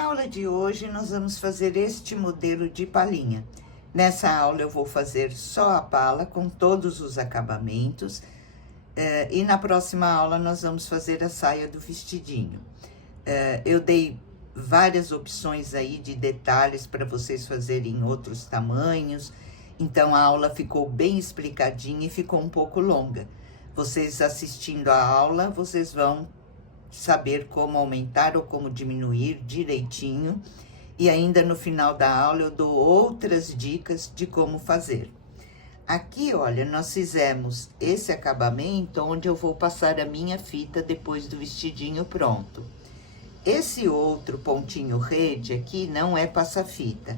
Na aula de hoje, nós vamos fazer este modelo de palinha. Nessa aula, eu vou fazer só a pala com todos os acabamentos. E na próxima aula, nós vamos fazer a saia do vestidinho. Eu dei várias opções aí de detalhes para vocês fazerem em outros tamanhos. Então, a aula ficou bem explicadinha e ficou um pouco longa. Vocês assistindo a aula, vocês vão saber como aumentar ou como diminuir direitinho. E ainda no final da aula eu dou outras dicas de como fazer. Aqui, olha, nós fizemos esse acabamento onde eu vou passar a minha fita depois do vestidinho pronto. Esse outro pontinho rede aqui não é passa-fita.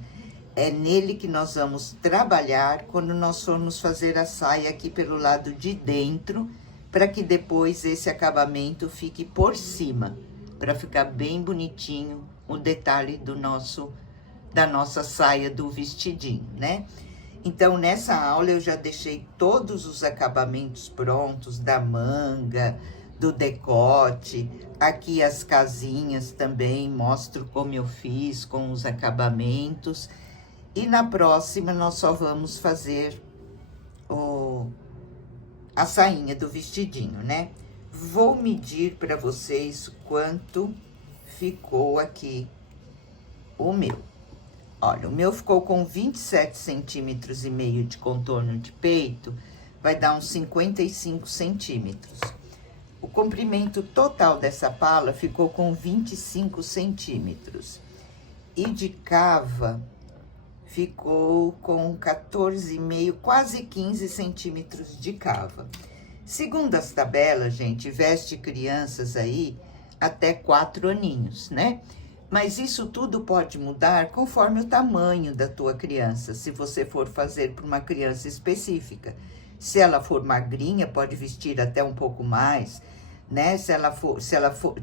É nele que nós vamos trabalhar quando nós formos fazer a saia aqui pelo lado de dentro, para que depois esse acabamento fique por cima, para ficar bem bonitinho o detalhe da nossa saia do vestidinho, né? Então, nessa aula eu já deixei todos os acabamentos prontos, da manga, do decote, aqui as casinhas também, mostro como eu fiz com os acabamentos. E na próxima nós só vamos fazer a sainha do vestidinho, né? Vou medir para vocês quanto ficou aqui o meu. Olha, o meu ficou com 27 centímetros e meio de contorno de peito, vai dar uns 55 centímetros. O comprimento total dessa pala ficou com 25 centímetros. E de cava ficou com 14,5, quase 15 centímetros de cava. Segundo as tabelas, gente, veste crianças aí até 4 aninhos, né? Mas isso tudo pode mudar conforme o tamanho da tua criança, se você for fazer para uma criança específica. Se ela for magrinha, pode vestir até um pouco mais, né? Se ela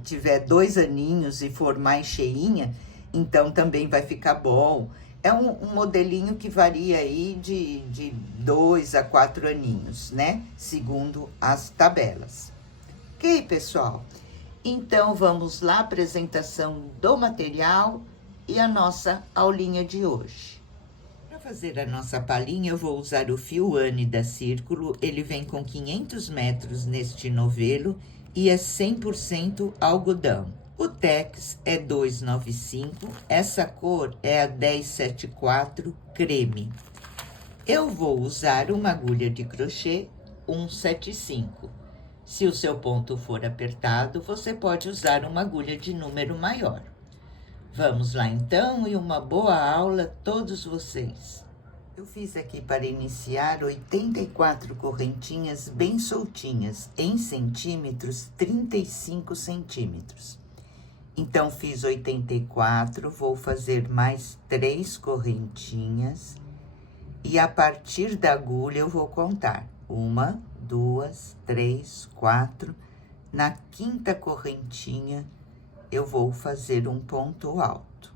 tiver 2 aninhos e for mais cheinha, então também vai ficar bom. É um modelinho que varia aí de 2 a 4 aninhos, né? Segundo as tabelas. Ok, pessoal? Então, vamos lá, apresentação do material e a nossa aulinha de hoje. Para fazer a nossa palinha, eu vou usar o fio Anne da Círculo. Ele vem com 500 metros neste novelo e é 100% algodão. O Tex é 295, essa cor é a 1074 creme. Eu vou usar uma agulha de crochê 175. Se o seu ponto for apertado, você pode usar uma agulha de número maior. Vamos lá então, e uma boa aula a todos vocês. Eu fiz aqui para iniciar 84 correntinhas bem soltinhas, em centímetros, 35 centímetros. Então, fiz 84, vou fazer mais 3 correntinhas. E a partir da agulha eu vou contar 1, 2, 3, 4. Na 5ª correntinha, eu vou fazer um ponto alto.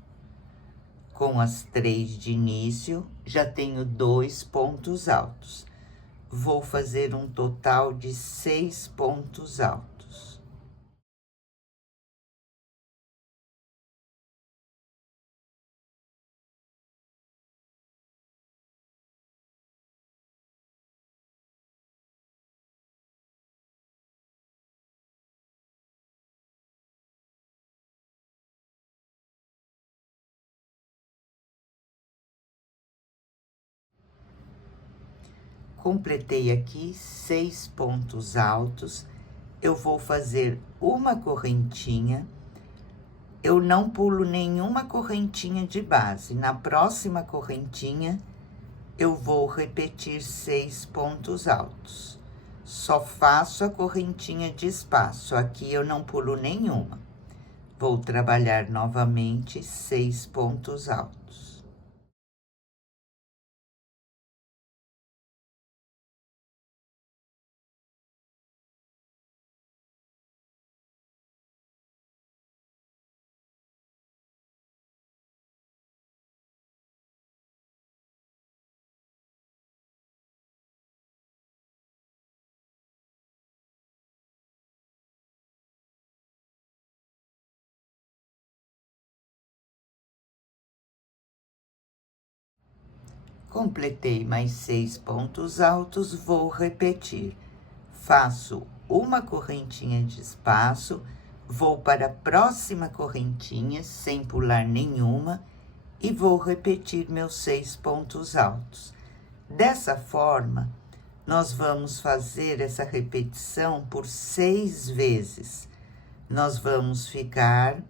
Com as 3 de início, já tenho 2 pontos altos. Vou fazer um total de 6 pontos altos. Completei aqui 6 pontos altos. Eu vou fazer uma correntinha. Eu não pulo nenhuma correntinha de base. Na próxima correntinha, eu vou repetir 6 pontos altos. Só faço a correntinha de espaço. Aqui eu não pulo nenhuma. Vou trabalhar novamente 6 pontos altos. Completei mais 6 pontos altos, vou repetir. Faço uma correntinha de espaço, vou para a próxima correntinha, sem pular nenhuma, e vou repetir meus 6 pontos altos. Dessa forma, nós vamos fazer essa repetição por 6 vezes. Nós vamos ficar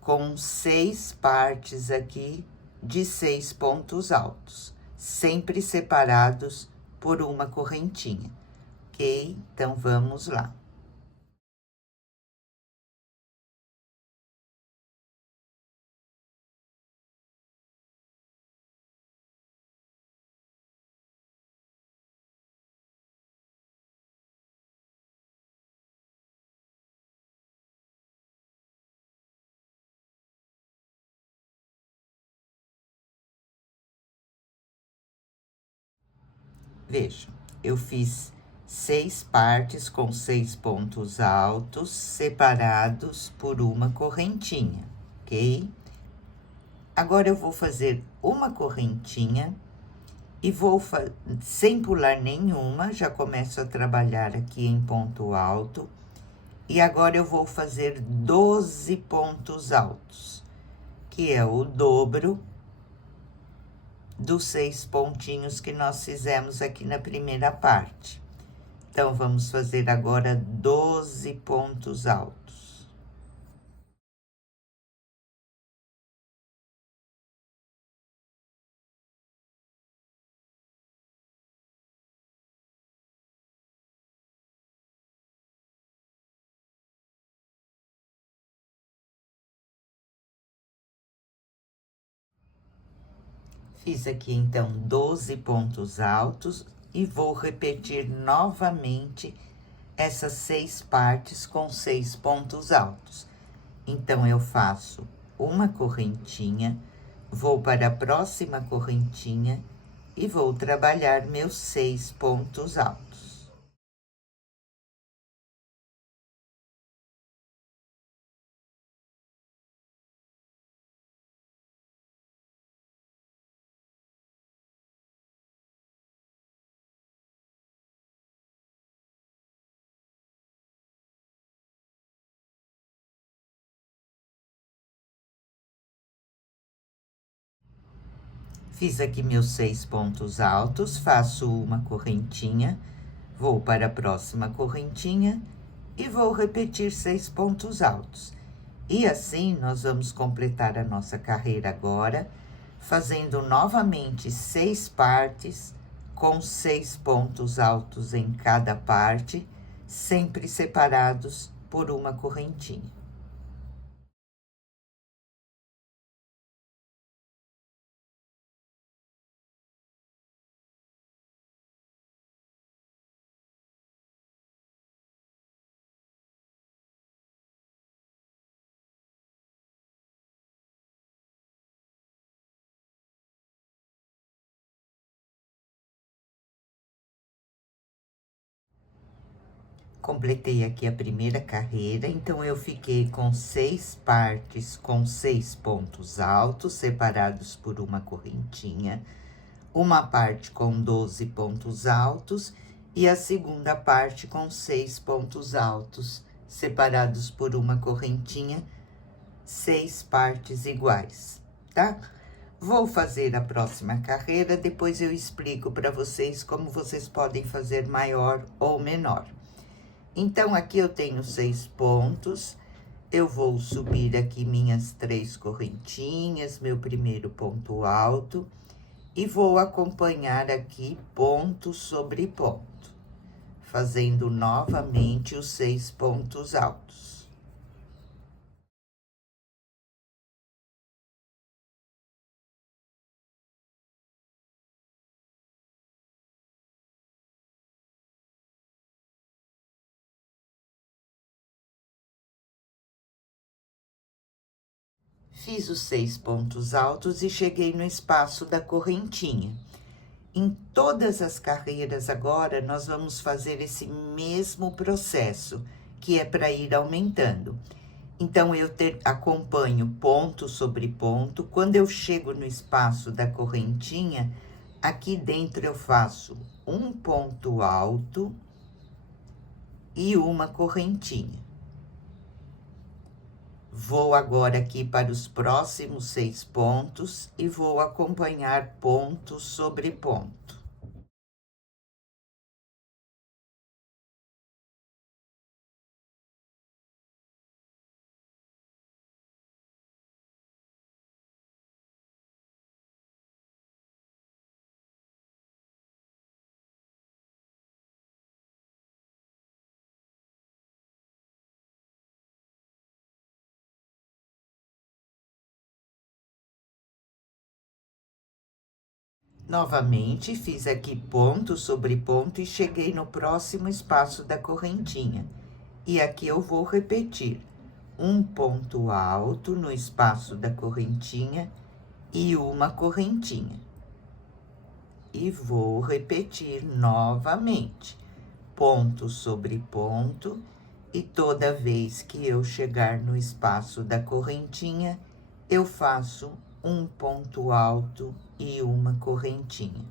com 6 partes aqui de 6 pontos altos, sempre separados por uma correntinha, ok? Então, vamos lá. Vejam, eu fiz 6 partes com 6 pontos altos, separados por uma correntinha, ok? Agora, eu vou fazer uma correntinha e vou, sem pular nenhuma, já começo a trabalhar aqui em ponto alto. E agora, eu vou fazer 12 pontos altos, que é o dobro dos 6 pontinhos que nós fizemos aqui na primeira parte. Então, vamos fazer agora 12 pontos altos. Fiz aqui, então, 12 pontos altos e vou repetir novamente essas 6 partes com 6 pontos altos. Então, eu faço uma correntinha, vou para a próxima correntinha e vou trabalhar meus 6 pontos altos. Fiz aqui meus 6 pontos altos, faço uma correntinha, vou para a próxima correntinha e vou repetir 6 pontos altos. E assim, nós vamos completar a nossa carreira agora, fazendo novamente 6 partes, com 6 pontos altos em cada parte, sempre separados por uma correntinha. Completei aqui a primeira carreira, então, eu fiquei com 6 partes com 6 pontos altos, separados por uma correntinha, uma parte com 12 pontos altos e a segunda parte com 6 pontos altos, separados por uma correntinha, 6 partes iguais, tá? Vou fazer a próxima carreira, depois eu explico para vocês como vocês podem fazer maior ou menor. Então, aqui eu tenho 6 pontos, eu vou subir aqui minhas 3 correntinhas, meu primeiro ponto alto, e vou acompanhar aqui ponto sobre ponto, fazendo novamente os 6 pontos altos. Fiz os 6 pontos altos e cheguei no espaço da correntinha. Em todas as carreiras agora, nós vamos fazer esse mesmo processo, que é para ir aumentando. Então, eu acompanho ponto sobre ponto. Quando eu chego no espaço da correntinha, Aqui dentro eu faço um ponto alto e uma correntinha. Vou agora aqui para os próximos 6 pontos e vou acompanhar ponto sobre ponto. Novamente, fiz aqui ponto sobre ponto e cheguei no próximo espaço da correntinha. E aqui eu vou repetir um ponto alto no espaço da correntinha e uma correntinha. E vou repetir novamente, ponto sobre ponto, e toda vez que eu chegar no espaço da correntinha, eu faço um ponto alto e uma correntinha.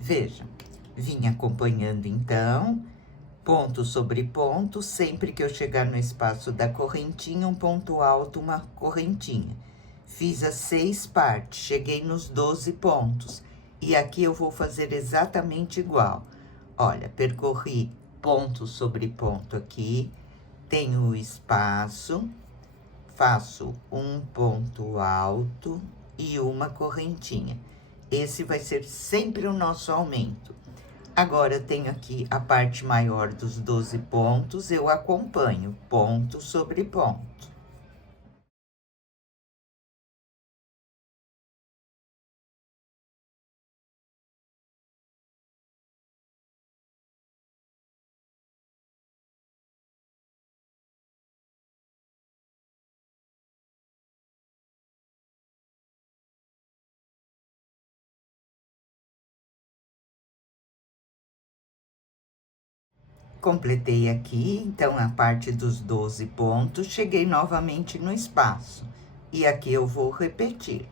Veja, vim acompanhando então, ponto sobre ponto, sempre que eu chegar no espaço da correntinha, um ponto alto, uma correntinha. Fiz as 6 partes, cheguei nos 12 pontos. E aqui eu vou fazer exatamente igual. Olha, percorri ponto sobre ponto aqui, tenho o espaço, faço um ponto alto e uma correntinha. Esse vai ser sempre o nosso aumento. Agora, eu tenho aqui a parte maior dos 12 pontos, eu acompanho ponto sobre ponto. Completei aqui, então, a parte dos 12 pontos, cheguei novamente no espaço. E aqui eu vou repetir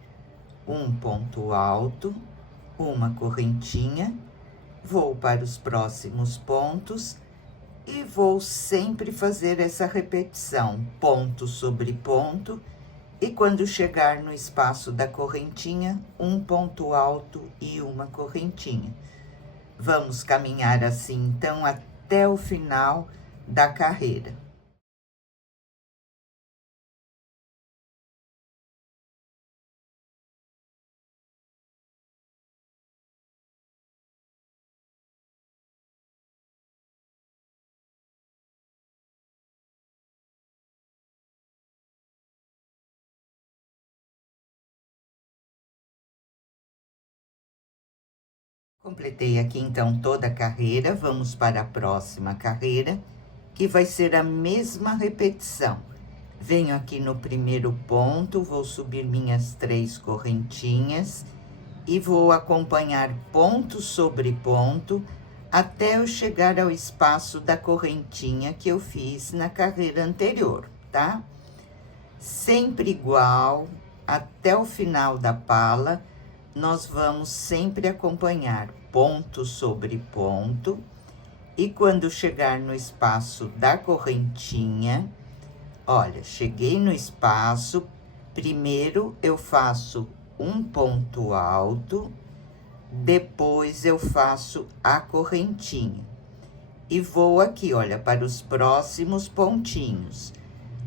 um ponto alto, uma correntinha, vou para os próximos pontos e vou sempre fazer essa repetição, ponto sobre ponto, e quando chegar no espaço da correntinha, um ponto alto e uma correntinha. Vamos caminhar assim, então, até o final da carreira. Completei aqui, então, toda a carreira. Vamos para a próxima carreira, que vai ser a mesma repetição. Venho aqui no primeiro ponto, vou subir minhas 3 correntinhas e vou acompanhar ponto sobre ponto até eu chegar ao espaço da correntinha que eu fiz na carreira anterior, tá? Sempre igual, até o final da pala, nós vamos sempre acompanhar ponto sobre ponto, e quando chegar no espaço da correntinha, olha, cheguei no espaço, primeiro eu faço um ponto alto depois eu faço a correntinha. E vou aqui, olha, para os próximos pontinhos.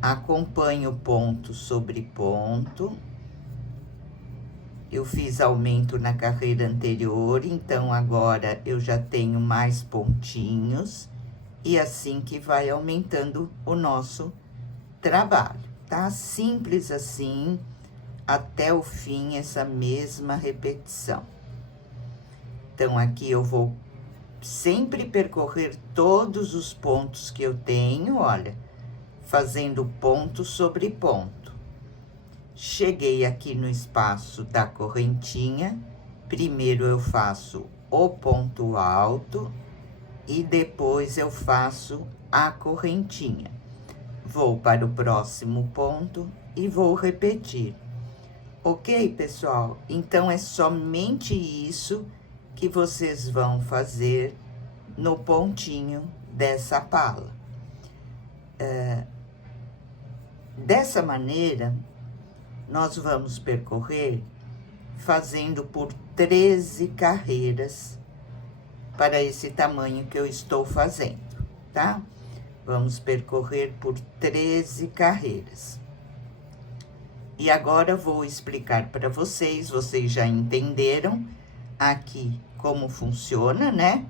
Acompanho ponto sobre ponto. Eu fiz aumento na carreira anterior, então agora eu já tenho mais pontinhos. E assim que vai aumentando o nosso trabalho, tá? Simples assim, até o fim, essa mesma repetição. Então, aqui eu vou sempre percorrer todos os pontos que eu tenho, olha, fazendo ponto sobre ponto. Cheguei aqui no espaço da correntinha, primeiro eu faço o ponto alto e depois eu faço a correntinha. Vou para o próximo ponto e vou repetir. Ok, pessoal? Então, é somente isso que vocês vão fazer no pontinho dessa pala. Dessa maneira, nós vamos percorrer fazendo por 13 carreiras para esse tamanho que eu estou fazendo, tá? Vamos percorrer por 13 carreiras. E agora vou explicar para vocês já entenderam aqui como funciona, né?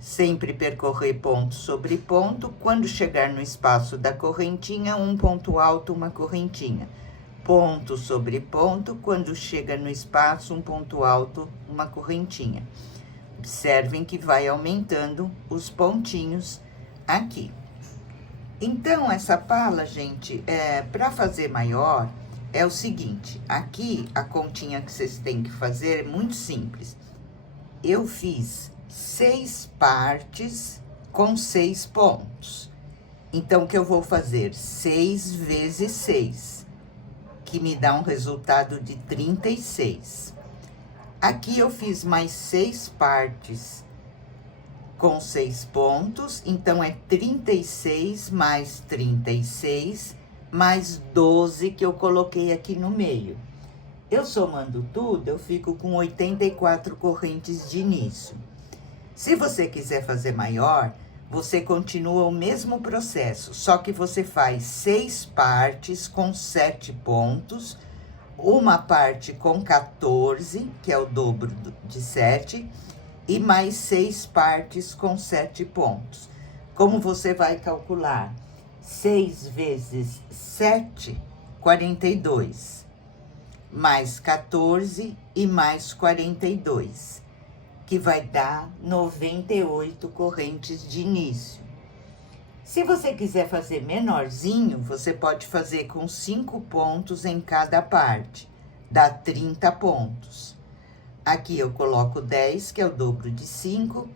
Sempre percorrer ponto sobre ponto. Quando chegar no espaço da correntinha, um ponto alto, uma correntinha. Ponto sobre ponto, quando chega no espaço, um ponto alto, uma correntinha. Observem que vai aumentando os pontinhos aqui. Então, essa pala, gente, para fazer maior, é o seguinte, aqui a continha que vocês têm que fazer é muito simples. Eu fiz 6 partes com 6 pontos. Então, o que eu vou fazer? 6 vezes 6, que me dá um resultado de 36. Aqui eu fiz mais 6 partes com 6 pontos, então é 36 mais 36 mais 12 que eu coloquei aqui no meio. Eu somando tudo, eu fico com 84 correntes de início. Se você quiser fazer maior, você continua o mesmo processo, só que você faz 6 partes com 7 pontos, uma parte com 14, que é o dobro de 7, e mais 6 partes com 7 pontos. Como você vai calcular? 6 vezes 7, 42, mais 14 e mais 42, que vai dar 98 correntes de início. Se você quiser fazer menorzinho, você pode fazer com 5 pontos em cada parte, dá 30 pontos. Aqui eu coloco 10, que é o dobro de 5,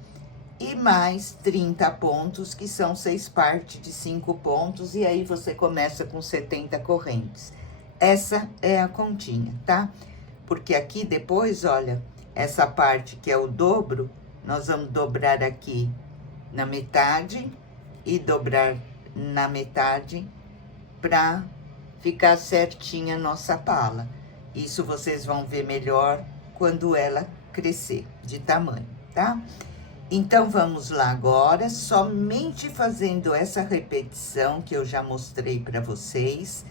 e mais 30 pontos, que são 6 partes de 5 pontos, e aí você começa com 70 correntes. Essa é a continha, tá? Porque aqui depois, olha, essa parte que é o dobro, nós vamos dobrar aqui na metade e dobrar na metade para ficar certinha a nossa pala. Isso vocês vão ver melhor quando ela crescer de tamanho, tá? Então, vamos lá agora, somente fazendo essa repetição que eu já mostrei para vocês,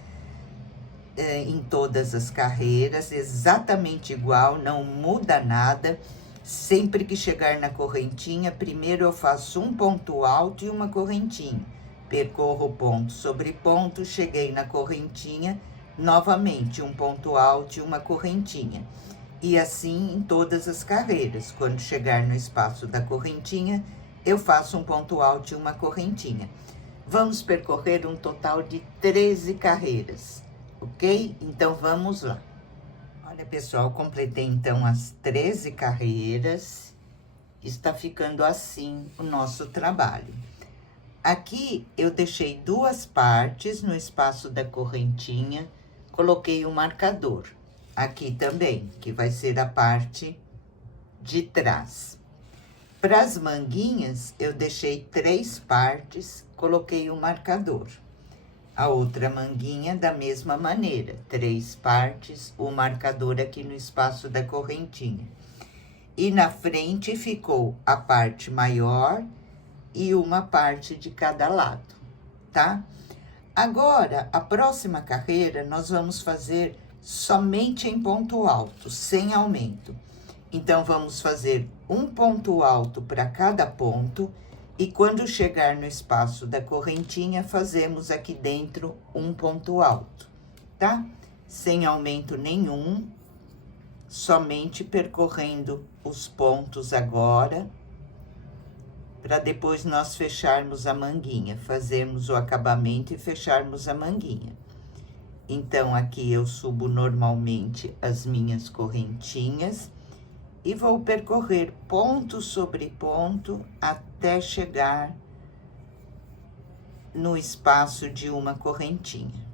em todas as carreiras, exatamente igual, não muda nada. Sempre que chegar na correntinha, primeiro eu faço um ponto alto e uma correntinha. Percorro ponto sobre ponto, cheguei na correntinha, novamente um ponto alto e uma correntinha. E assim em todas as carreiras. Quando chegar no espaço da correntinha, eu faço um ponto alto e uma correntinha. Vamos percorrer um total de 13 carreiras, ok? Então, vamos lá. Olha, pessoal, completei então as 13 carreiras. Está ficando assim o nosso trabalho. Aqui, eu deixei 2 partes no espaço da correntinha, coloquei um marcador. Aqui também, que vai ser a parte de trás. Para as manguinhas, eu deixei 3 partes, coloquei um marcador. A outra manguinha, da mesma maneira, 3 partes, o marcador aqui no espaço da correntinha. E na frente ficou a parte maior e uma parte de cada lado, tá? Agora, a próxima carreira, nós vamos fazer somente em ponto alto, sem aumento. Então, vamos fazer um ponto alto para cada ponto, e quando chegar no espaço da correntinha, fazemos aqui dentro um ponto alto, tá? Sem aumento nenhum, somente percorrendo os pontos agora, para depois nós fecharmos a manguinha, fazermos o acabamento e fecharmos a manguinha. Então, aqui eu subo normalmente as minhas correntinhas e vou percorrer ponto sobre ponto até chegar no espaço de uma correntinha.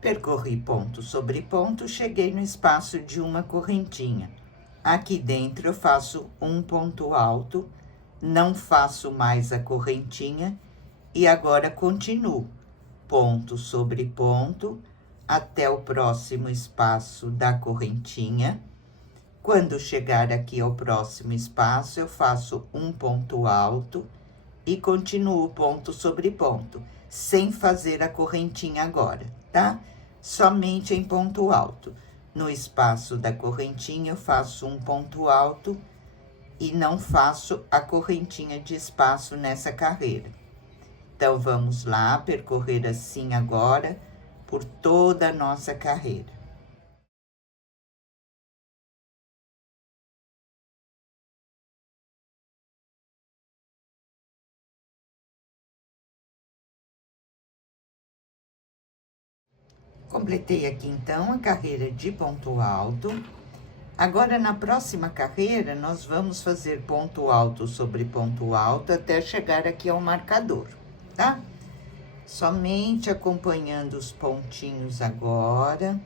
Percorri ponto sobre ponto, cheguei no espaço de uma correntinha. Aqui dentro eu faço um ponto alto, não faço mais a correntinha e agora continuo ponto sobre ponto até o próximo espaço da correntinha. Quando chegar aqui ao próximo espaço, eu faço um ponto alto e continuo ponto sobre ponto, sem fazer a correntinha agora, tá? Somente em ponto alto. No espaço da correntinha, eu faço um ponto alto e não faço a correntinha de espaço nessa carreira. Então, vamos lá percorrer assim agora por toda a nossa carreira. Completei aqui, então, a carreira de ponto alto. Agora, na próxima carreira, nós vamos fazer ponto alto sobre ponto alto até chegar aqui ao marcador, tá? Somente acompanhando os pontinhos agora.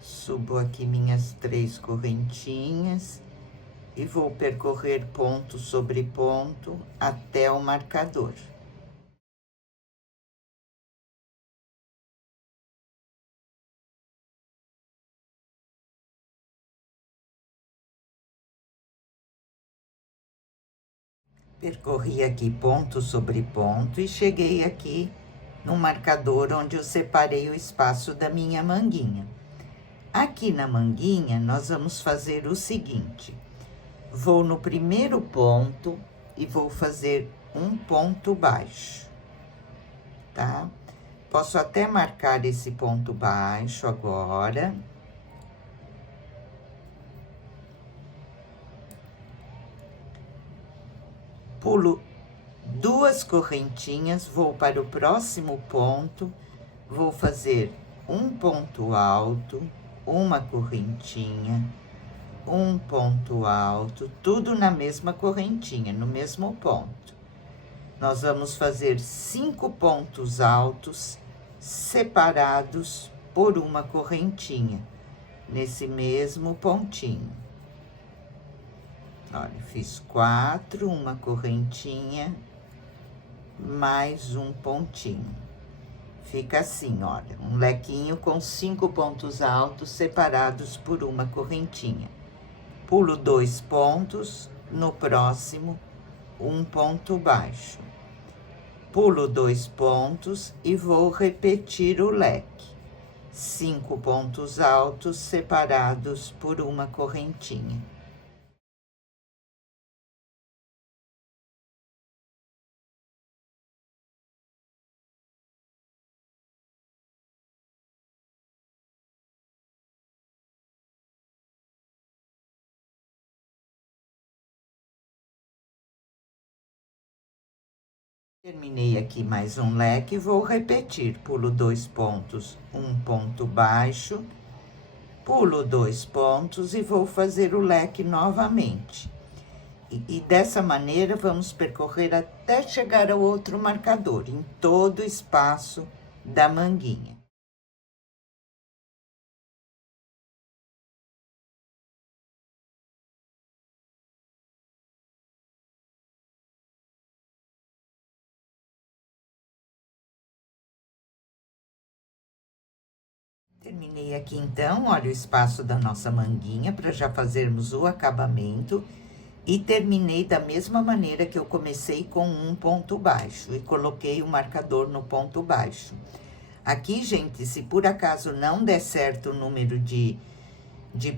Subo aqui minhas 3 correntinhas e vou percorrer ponto sobre ponto até o marcador. Percorri aqui ponto sobre ponto e cheguei aqui no marcador onde eu separei o espaço da minha manguinha. Aqui na manguinha, nós vamos fazer o seguinte: vou no primeiro ponto e vou fazer um ponto baixo, tá? Posso até marcar esse ponto baixo agora. Pulo 2 correntinhas, vou para o próximo ponto, vou fazer um ponto alto, uma correntinha, um ponto alto, tudo na mesma correntinha, no mesmo ponto. Nós vamos fazer 5 pontos altos separados por uma correntinha, nesse mesmo pontinho. Olha, fiz 4, uma correntinha, mais um pontinho. Fica assim, olha, um lequinho com 5 pontos altos separados por uma correntinha. Pulo 2 pontos, no próximo, um ponto baixo. Pulo 2 pontos e vou repetir o leque. 5 pontos altos separados por uma correntinha. Terminei aqui mais um leque, vou repetir, pulo 2 pontos, um ponto baixo, pulo 2 pontos e vou fazer o leque novamente. E dessa maneira, vamos percorrer até chegar ao outro marcador, em todo o espaço da manguinha. Terminei aqui então, olha o espaço da nossa manguinha para já fazermos o acabamento. E terminei da mesma maneira que eu comecei com um ponto baixo e coloquei o marcador no ponto baixo. Aqui, gente, se por acaso não der certo o número de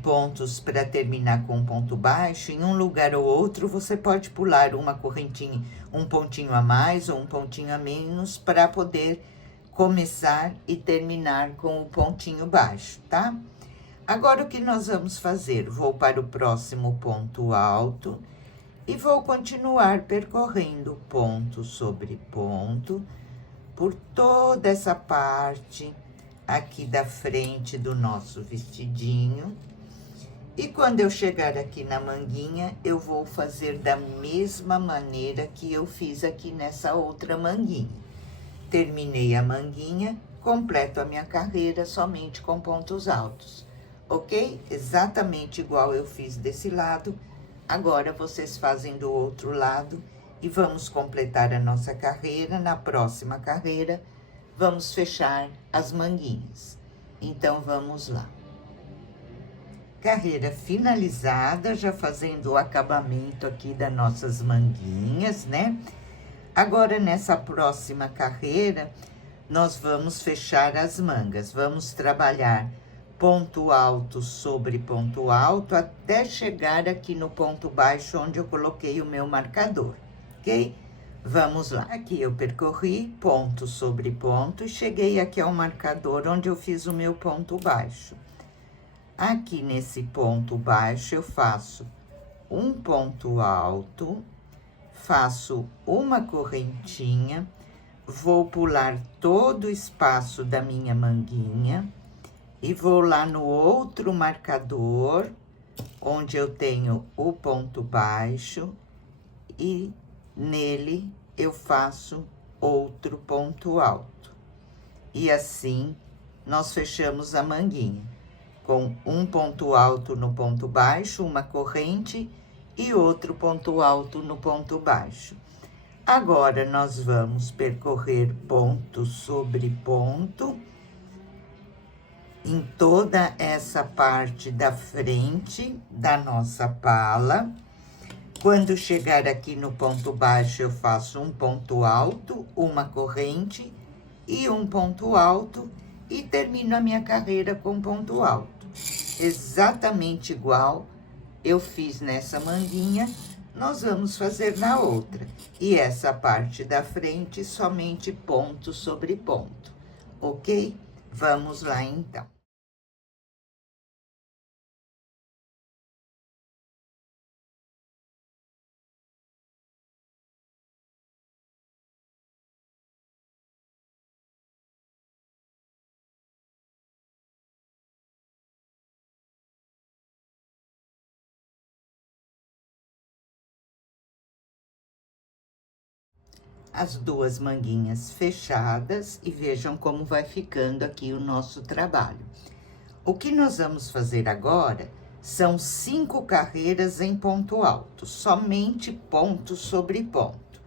pontos para terminar com um ponto baixo, em um lugar ou outro você pode pular uma correntinha, um pontinho a mais ou um pontinho a menos para poder começar e terminar com o pontinho baixo, tá? Agora, o que nós vamos fazer? Vou para o próximo ponto alto e vou continuar percorrendo ponto sobre ponto por toda essa parte aqui da frente do nosso vestidinho. E quando eu chegar aqui na manguinha, eu vou fazer da mesma maneira que eu fiz aqui nessa outra manguinha. Terminei a manguinha, completo a minha carreira somente com pontos altos, ok? Exatamente igual eu fiz desse lado, agora vocês fazem do outro lado e vamos completar a nossa carreira. Na próxima carreira, vamos fechar as manguinhas. Então, vamos lá. Carreira finalizada, já fazendo o acabamento aqui das nossas manguinhas, né? Agora, nessa próxima carreira, nós vamos fechar as mangas. Vamos trabalhar ponto alto sobre ponto alto até chegar aqui no ponto baixo onde eu coloquei o meu marcador, ok? Vamos lá. Aqui eu percorri ponto sobre ponto e cheguei aqui ao marcador onde eu fiz o meu ponto baixo. Aqui nesse ponto baixo eu faço um ponto alto, faço uma correntinha, vou pular todo o espaço da minha manguinha e vou lá no outro marcador, onde eu tenho o ponto baixo, e nele eu faço outro ponto alto. E assim, nós fechamos a manguinha, com um ponto alto no ponto baixo, uma corrente e outro ponto alto no ponto baixo. Agora, nós vamos percorrer ponto sobre ponto em toda essa parte da frente da nossa pala. Quando chegar aqui no ponto baixo, eu faço um ponto alto, uma corrente e um ponto alto e termino a minha carreira com ponto alto. Exatamente igual eu fiz nessa manguinha, nós vamos fazer na outra. E essa parte da frente, somente ponto sobre ponto, ok? Vamos lá, então. As duas manguinhas fechadas e vejam como vai ficando aqui o nosso trabalho. O que nós vamos fazer agora são 5 carreiras em ponto alto, somente ponto sobre ponto.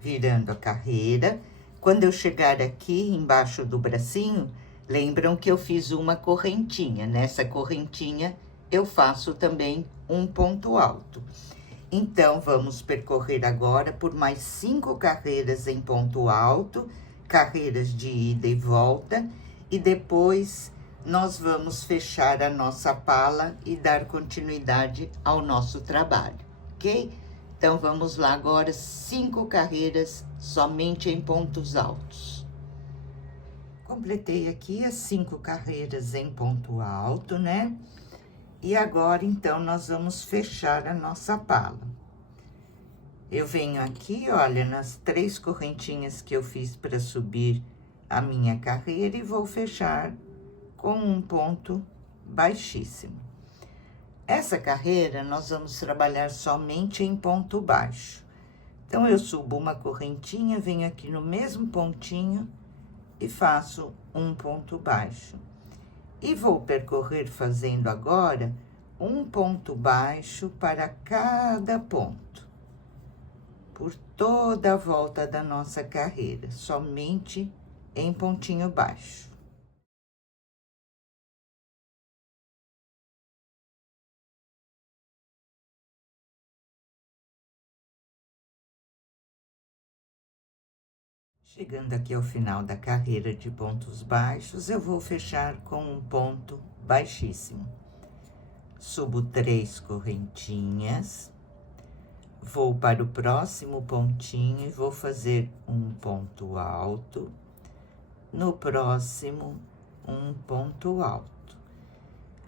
Virando a carreira, quando eu chegar aqui embaixo do bracinho, lembram que eu fiz uma correntinha. Nessa correntinha, eu faço também um ponto alto. Então, vamos percorrer agora por mais 5 carreiras em ponto alto, carreiras de ida e volta, e depois nós vamos fechar a nossa pala e dar continuidade ao nosso trabalho, ok? Então, vamos lá agora, 5 carreiras somente em pontos altos. Completei aqui as 5 carreiras em ponto alto, né? E agora, então, nós vamos fechar a nossa pala. Eu venho aqui, olha, nas 3 correntinhas que eu fiz para subir a minha carreira e vou fechar com um ponto baixíssimo. Essa carreira, nós vamos trabalhar somente em ponto baixo. Então, eu subo uma correntinha, venho aqui no mesmo pontinho e faço um ponto baixo. E vou percorrer fazendo agora um ponto baixo para cada ponto, por toda a volta da nossa carreira, somente em pontinho baixo. Chegando aqui ao final da carreira de pontos baixos, eu vou fechar com um ponto baixíssimo. Subo 3 correntinhas, vou para o próximo pontinho e vou fazer um ponto alto. No próximo, um ponto alto.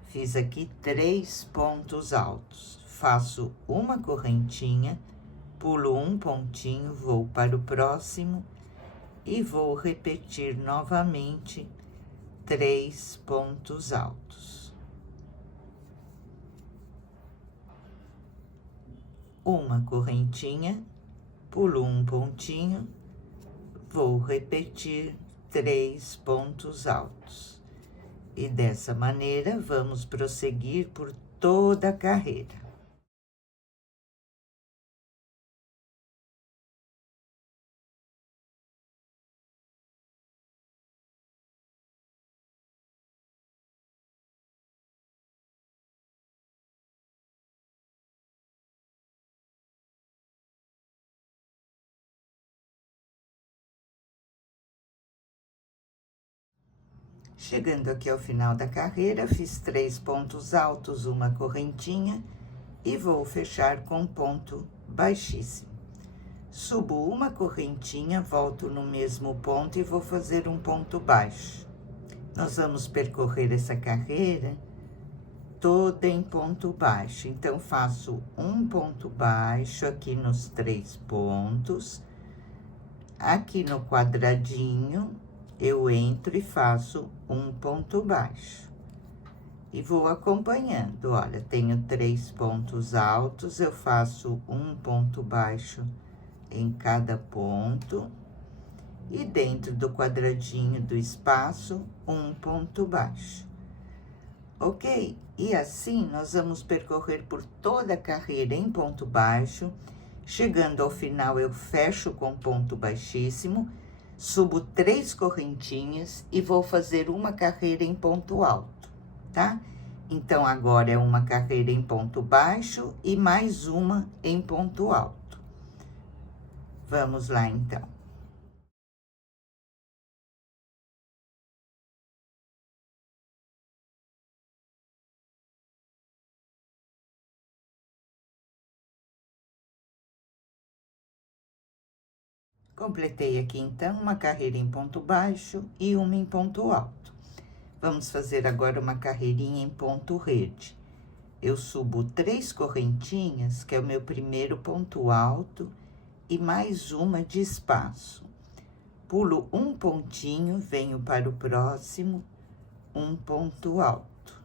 Fiz aqui 3 pontos altos. Faço uma correntinha, pulo um pontinho, vou para o próximo e vou repetir novamente 3 pontos altos. Uma correntinha, pulo um pontinho, vou repetir 3 pontos altos. E dessa maneira, vamos prosseguir por toda a carreira. Chegando aqui ao final da carreira, fiz 3 pontos altos, uma correntinha e vou fechar com ponto baixíssimo. Subo uma correntinha, volto no mesmo ponto e vou fazer um ponto baixo. Nós vamos percorrer essa carreira toda em ponto baixo. Então, faço um ponto baixo aqui nos 3 pontos. Aqui no quadradinho, eu entro e faço um ponto baixo. E vou acompanhando, olha, tenho 3 pontos altos, eu faço um ponto baixo em cada ponto. E dentro do quadradinho do espaço, um ponto baixo. Ok? E assim, nós vamos percorrer por toda a carreira em ponto baixo. Chegando ao final, eu fecho com ponto baixíssimo, subo 3 correntinhas e vou fazer uma carreira em ponto alto, tá? Então, agora é uma carreira em ponto baixo e mais uma em ponto alto. Vamos lá, então. Completei aqui, então, uma carreira em ponto baixo e uma em ponto alto. Vamos fazer agora uma carreirinha em ponto rede. Eu subo 3 correntinhas, que é o meu primeiro ponto alto, e mais uma de espaço. Pulo um pontinho, venho para o próximo, um ponto alto.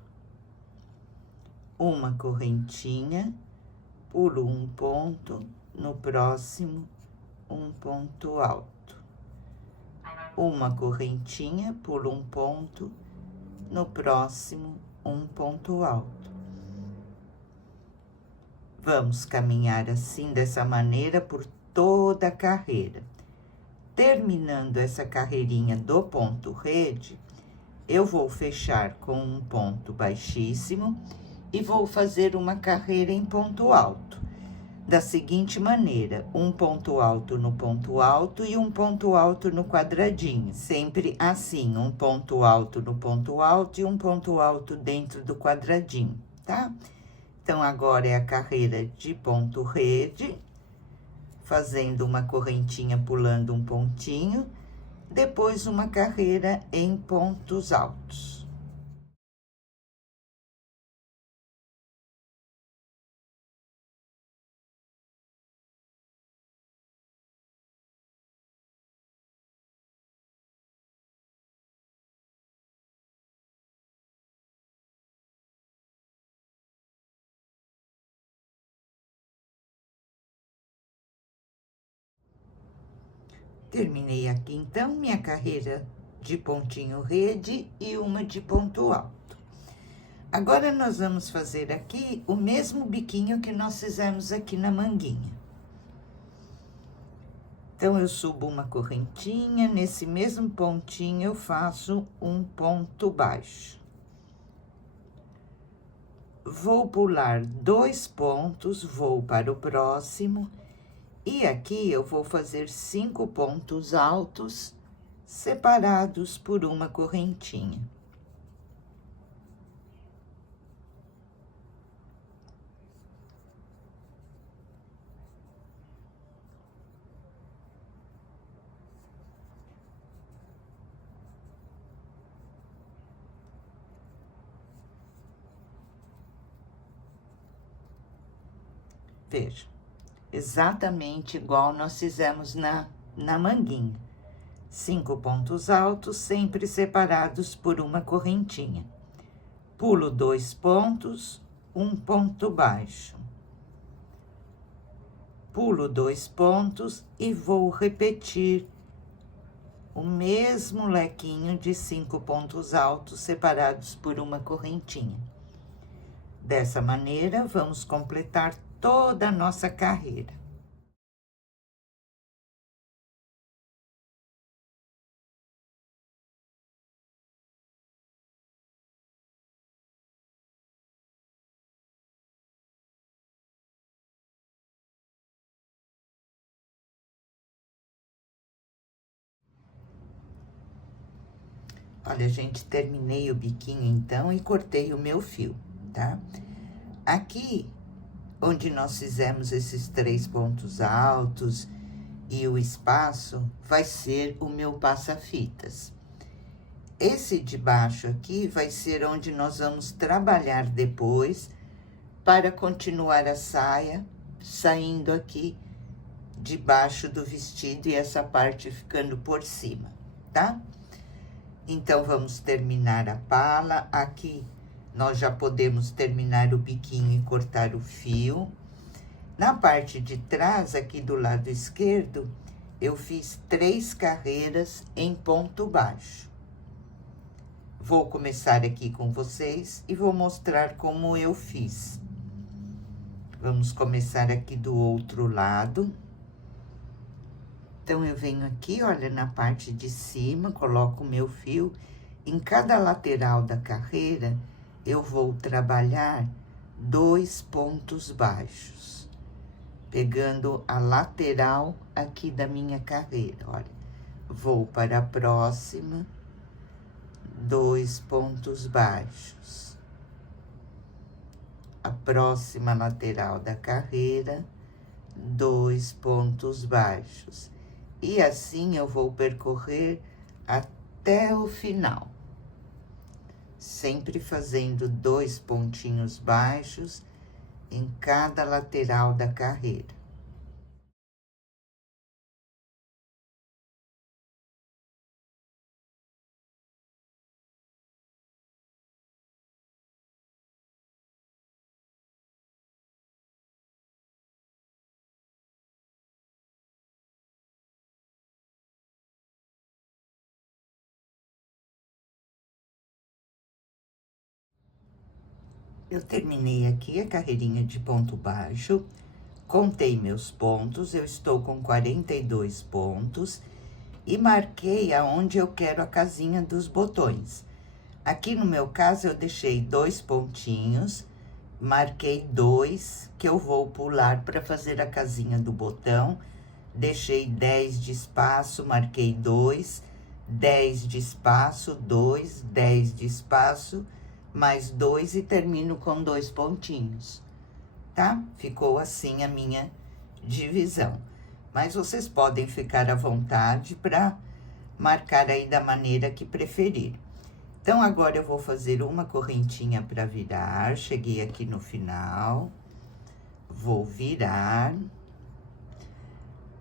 Uma correntinha, pulo um ponto, no próximo, um ponto alto. Uma correntinha, pulo um ponto, no próximo, um ponto alto. Vamos caminhar assim, dessa maneira, por toda a carreira. Terminando essa carreirinha do ponto rede, eu vou fechar com um ponto baixíssimo e vou fazer uma carreira em ponto alto. Da seguinte maneira, um ponto alto no ponto alto e um ponto alto no quadradinho. Sempre assim, um ponto alto no ponto alto e um ponto alto dentro do quadradinho, tá? Então, agora é a carreira de ponto rede, fazendo uma correntinha, pulando um pontinho, depois uma carreira em pontos altos. Terminei aqui, então, minha carreira de pontinho rede e uma de ponto alto. Agora, nós vamos fazer aqui o mesmo biquinho que nós fizemos aqui na manguinha. Então, eu subo uma correntinha, nesse mesmo pontinho eu faço um ponto baixo. Vou pular 2 pontos, vou para o próximo, e aqui eu vou fazer 5 pontos altos, separados por uma correntinha. Veja, exatamente igual nós fizemos na manguinha. 5 pontos altos, sempre separados por uma correntinha. Pulo 2 pontos, um ponto baixo. Pulo 2 pontos e vou repetir o mesmo lequinho de 5 pontos altos separados por uma correntinha. Dessa maneira, vamos completar toda a nossa carreira. Olha, gente, terminei o biquinho, então, e cortei o meu fio, tá? Aqui, onde nós fizemos esses 3 pontos altos e o espaço, vai ser o meu passa-fitas. Esse de baixo aqui vai ser onde nós vamos trabalhar depois para continuar a saia, saindo aqui debaixo do vestido e essa parte ficando por cima, tá? Então, vamos terminar a pala. Aqui, nós já podemos terminar o biquinho e cortar o fio. Na parte de trás, aqui do lado esquerdo, eu fiz 3 carreiras em ponto baixo. Vou começar aqui com vocês e vou mostrar como eu fiz. Vamos começar aqui do outro lado. Então, eu venho aqui, olha, na parte de cima, coloco o meu fio. Em cada lateral da carreira, eu vou trabalhar 2 pontos baixos. Pegando a lateral aqui da minha carreira, olha. Vou para a próxima, 2 pontos baixos. A próxima lateral da carreira, 2 pontos baixos. E assim eu vou percorrer até o final. Sempre fazendo 2 pontinhos baixos em cada lateral da carreira. Eu terminei aqui a carreirinha de ponto baixo, contei meus pontos, eu estou com 42 pontos e marquei aonde eu quero a casinha dos botões. Aqui no meu caso, eu deixei 2 pontinhos, marquei 2 que eu vou pular para fazer a casinha do botão, deixei 10 de espaço, marquei 2, 10 de espaço, 2, 10 de espaço, mais 2 e termino com 2 pontinhos, tá? Ficou assim a minha divisão. Mas vocês podem ficar à vontade para marcar aí da maneira que preferir. Então, agora eu vou fazer uma correntinha para virar. Cheguei aqui no final, vou virar.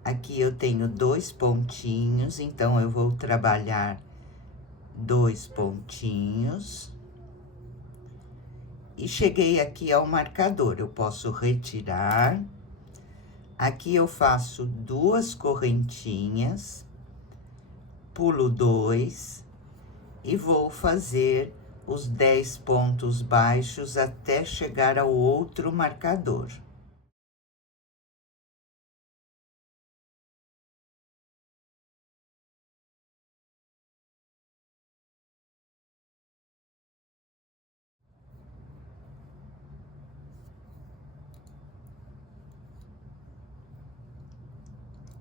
Aqui eu tenho 2 pontinhos, então eu vou trabalhar 2 pontinhos. E cheguei aqui ao marcador, eu posso retirar. Aqui eu faço 2 correntinhas, pulo 2 e vou fazer os 10 pontos baixos até chegar ao outro marcador.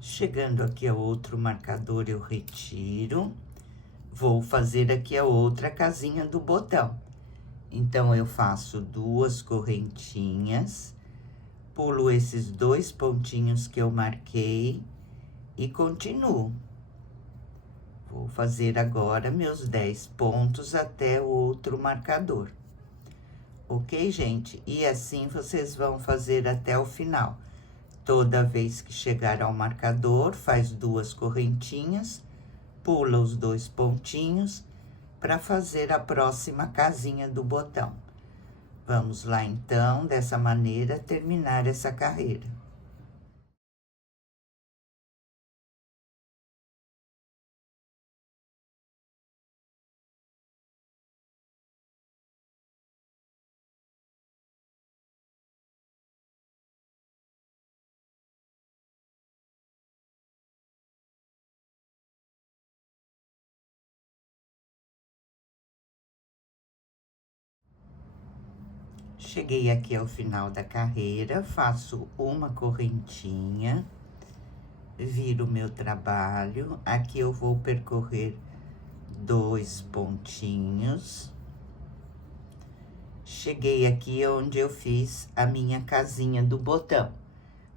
Chegando aqui ao outro marcador, eu retiro. Vou fazer aqui a outra casinha do botão. Então, eu faço 2 correntinhas, pulo esses 2 pontinhos que eu marquei e continuo. Vou fazer agora meus 10 pontos até o outro marcador. Ok, gente? E assim vocês vão fazer até o final. Toda vez que chegar ao marcador, faz 2 correntinhas, pula os 2 pontinhos para fazer a próxima casinha do botão. Vamos lá, então, dessa maneira, terminar essa carreira. Cheguei aqui ao final da carreira, faço uma correntinha, viro meu trabalho. Aqui eu vou percorrer 2 pontinhos. Cheguei aqui onde eu fiz a minha casinha do botão.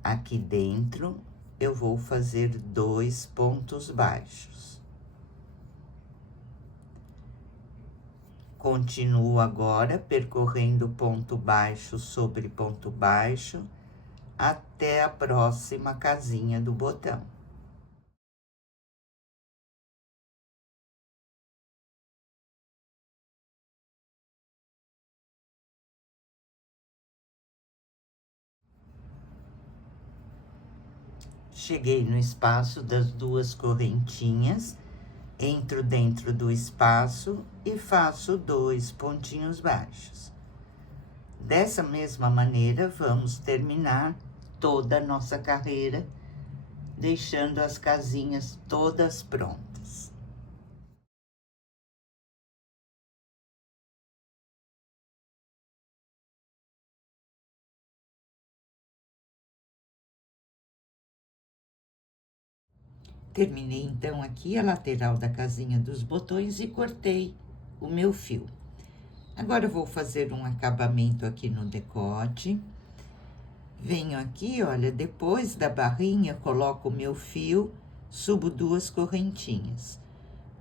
Aqui dentro, eu vou fazer 2 pontos baixos. Continuo agora percorrendo ponto baixo sobre ponto baixo até a próxima casinha do botão. Cheguei no espaço das 2 correntinhas, entro dentro do espaço e faço 2 pontinhos baixos. Dessa mesma maneira, vamos terminar toda a nossa carreira, deixando as casinhas todas prontas. Terminei, então, aqui a lateral da casinha dos botões e cortei o meu fio. Agora, eu vou fazer um acabamento aqui no decote. Venho aqui, olha, depois da barrinha, coloco o meu fio, subo 2 correntinhas.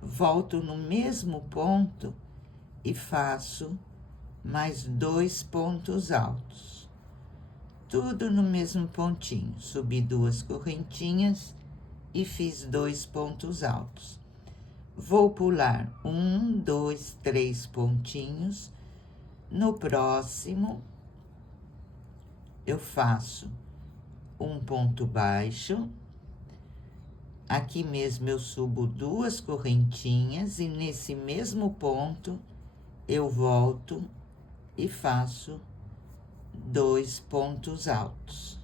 Volto no mesmo ponto e faço mais 2 pontos altos. Tudo no mesmo pontinho. Subi 2 correntinhas e fiz 2 pontos altos. Vou pular 1, 2, 3 pontinhos. No próximo, eu faço um ponto baixo. Aqui mesmo eu subo 2 correntinhas e nesse mesmo ponto eu volto e faço 2 pontos altos.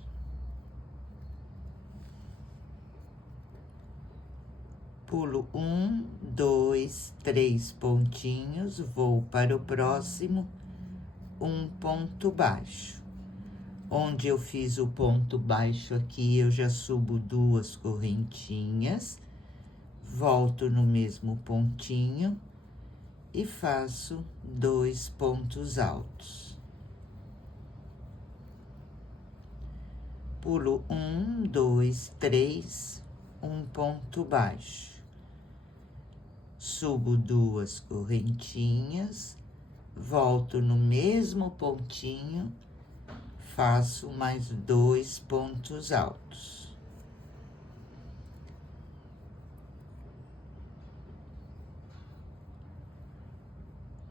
Pulo 1, 2, 3 pontinhos, vou para o próximo, um ponto baixo. Onde eu fiz o ponto baixo aqui, eu já subo 2 correntinhas, volto no mesmo pontinho e faço 2 pontos altos. Pulo 1, 2, 3, um ponto baixo. Subo 2 correntinhas, volto no mesmo pontinho, faço mais 2 pontos altos.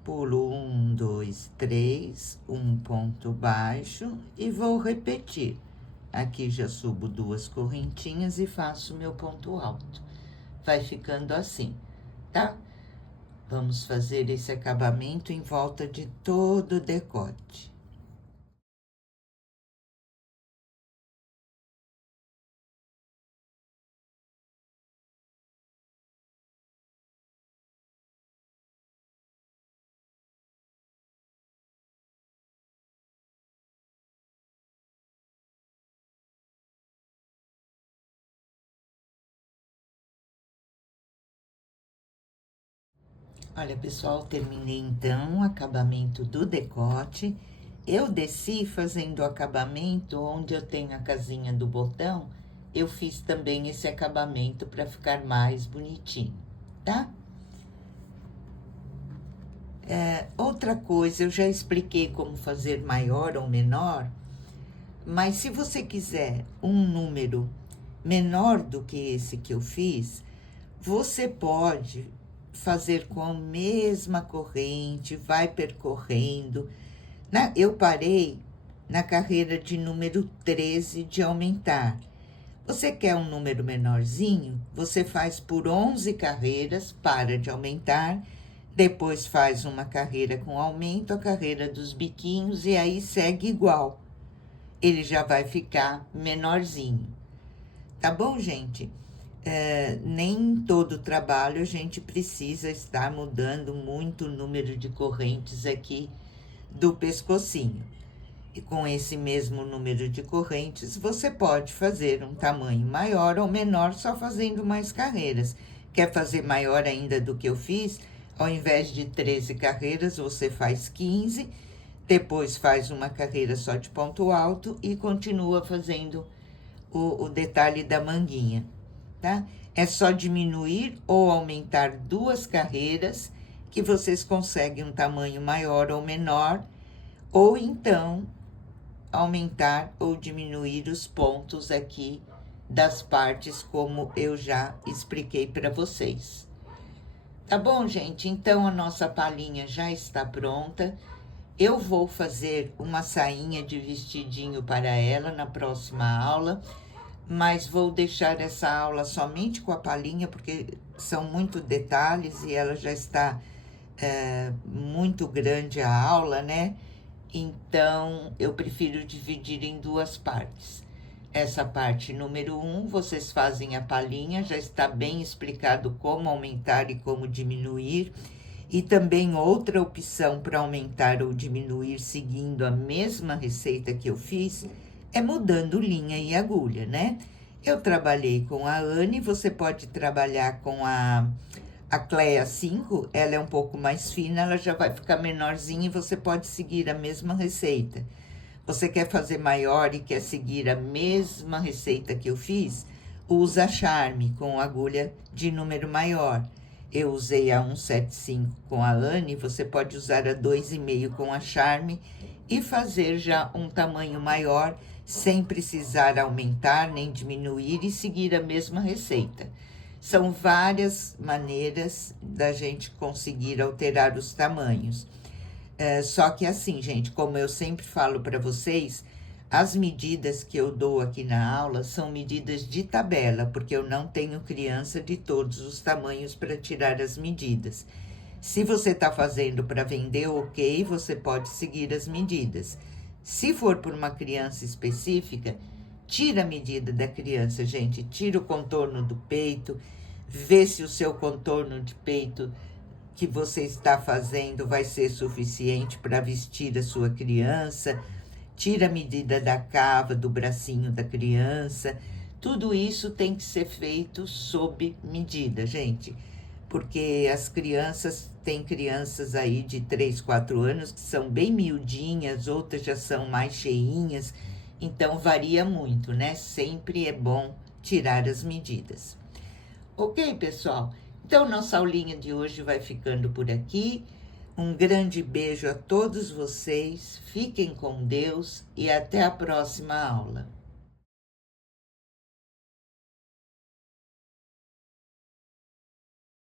Pulo 1, 2, 3, um ponto baixo e vou repetir. Aqui já subo 2 correntinhas e faço meu ponto alto. vai ficando assim, tá? Vamos fazer esse acabamento em volta de todo o decote. Olha, pessoal, terminei então o acabamento do decote. Eu desci fazendo o acabamento onde eu tenho a casinha do botão. Eu fiz também esse acabamento para ficar mais bonitinho, tá? Outra coisa, eu já expliquei como fazer maior ou menor, mas se você quiser um número menor do que esse que eu fiz, você pode fazer com a mesma corrente, vai percorrendo. Eu parei na carreira de número 13 de aumentar. Você quer um número menorzinho? Você faz por 11 carreiras, para de aumentar, depois faz uma carreira com aumento, a carreira dos biquinhos, e aí segue igual. Ele já vai ficar menorzinho. Tá bom, gente? Nem todo trabalho a gente precisa estar mudando muito o número de correntes aqui do pescocinho. E com esse mesmo número de correntes, você pode fazer um tamanho maior ou menor só fazendo mais carreiras. Quer fazer maior ainda do que eu fiz? Ao invés de 13 carreiras, você faz 15, depois faz uma carreira só de ponto alto e continua fazendo o detalhe da manguinha, tá? É só diminuir ou aumentar 2 carreiras que vocês conseguem um tamanho maior ou menor, ou então aumentar ou diminuir os pontos aqui das partes, como eu já expliquei para vocês. Tá bom, gente? Então, a nossa palhinha já está pronta. Eu vou fazer uma sainha de vestidinho para ela na próxima aula, mas vou deixar essa aula somente com a palhinha, porque são muitos detalhes e ela já está muito grande a aula, né? Então, eu prefiro dividir em 2 partes. Essa parte número 1, vocês fazem a palhinha, já está bem explicado como aumentar e como diminuir. E também outra opção para aumentar ou diminuir seguindo a mesma receita que eu fiz, é mudando linha e agulha, né? Eu trabalhei com a Anne, você pode trabalhar com a Clea 5, ela é um pouco mais fina, ela já vai ficar menorzinha e você pode seguir a mesma receita. Você quer fazer maior e quer seguir a mesma receita que eu fiz? Usa a Charme com agulha de número maior. Eu usei a 175 com a Anne, você pode usar a 2,5 com a Charme e fazer já um tamanho maior, sem precisar aumentar nem diminuir e seguir a mesma receita. São várias maneiras da gente conseguir alterar os tamanhos. Só que assim, gente, como eu sempre falo para vocês, as medidas que eu dou aqui na aula são medidas de tabela, porque eu não tenho criança de todos os tamanhos para tirar as medidas. Se você está fazendo para vender, ok, você pode seguir as medidas. Se for por uma criança específica, tira a medida da criança, gente. Tira o contorno do peito, vê se o seu contorno de peito que você está fazendo vai ser suficiente para vestir a sua criança. Tira a medida da cava, do bracinho da criança. Tudo isso tem que ser feito sob medida, gente. Porque as crianças, tem crianças aí de 3, 4 anos que são bem miudinhas, outras já são mais cheinhas. Então, varia muito, né? Sempre é bom tirar as medidas. Ok, pessoal? Então, nossa aulinha de hoje vai ficando por aqui. Um grande beijo a todos vocês, fiquem com Deus e até a próxima aula.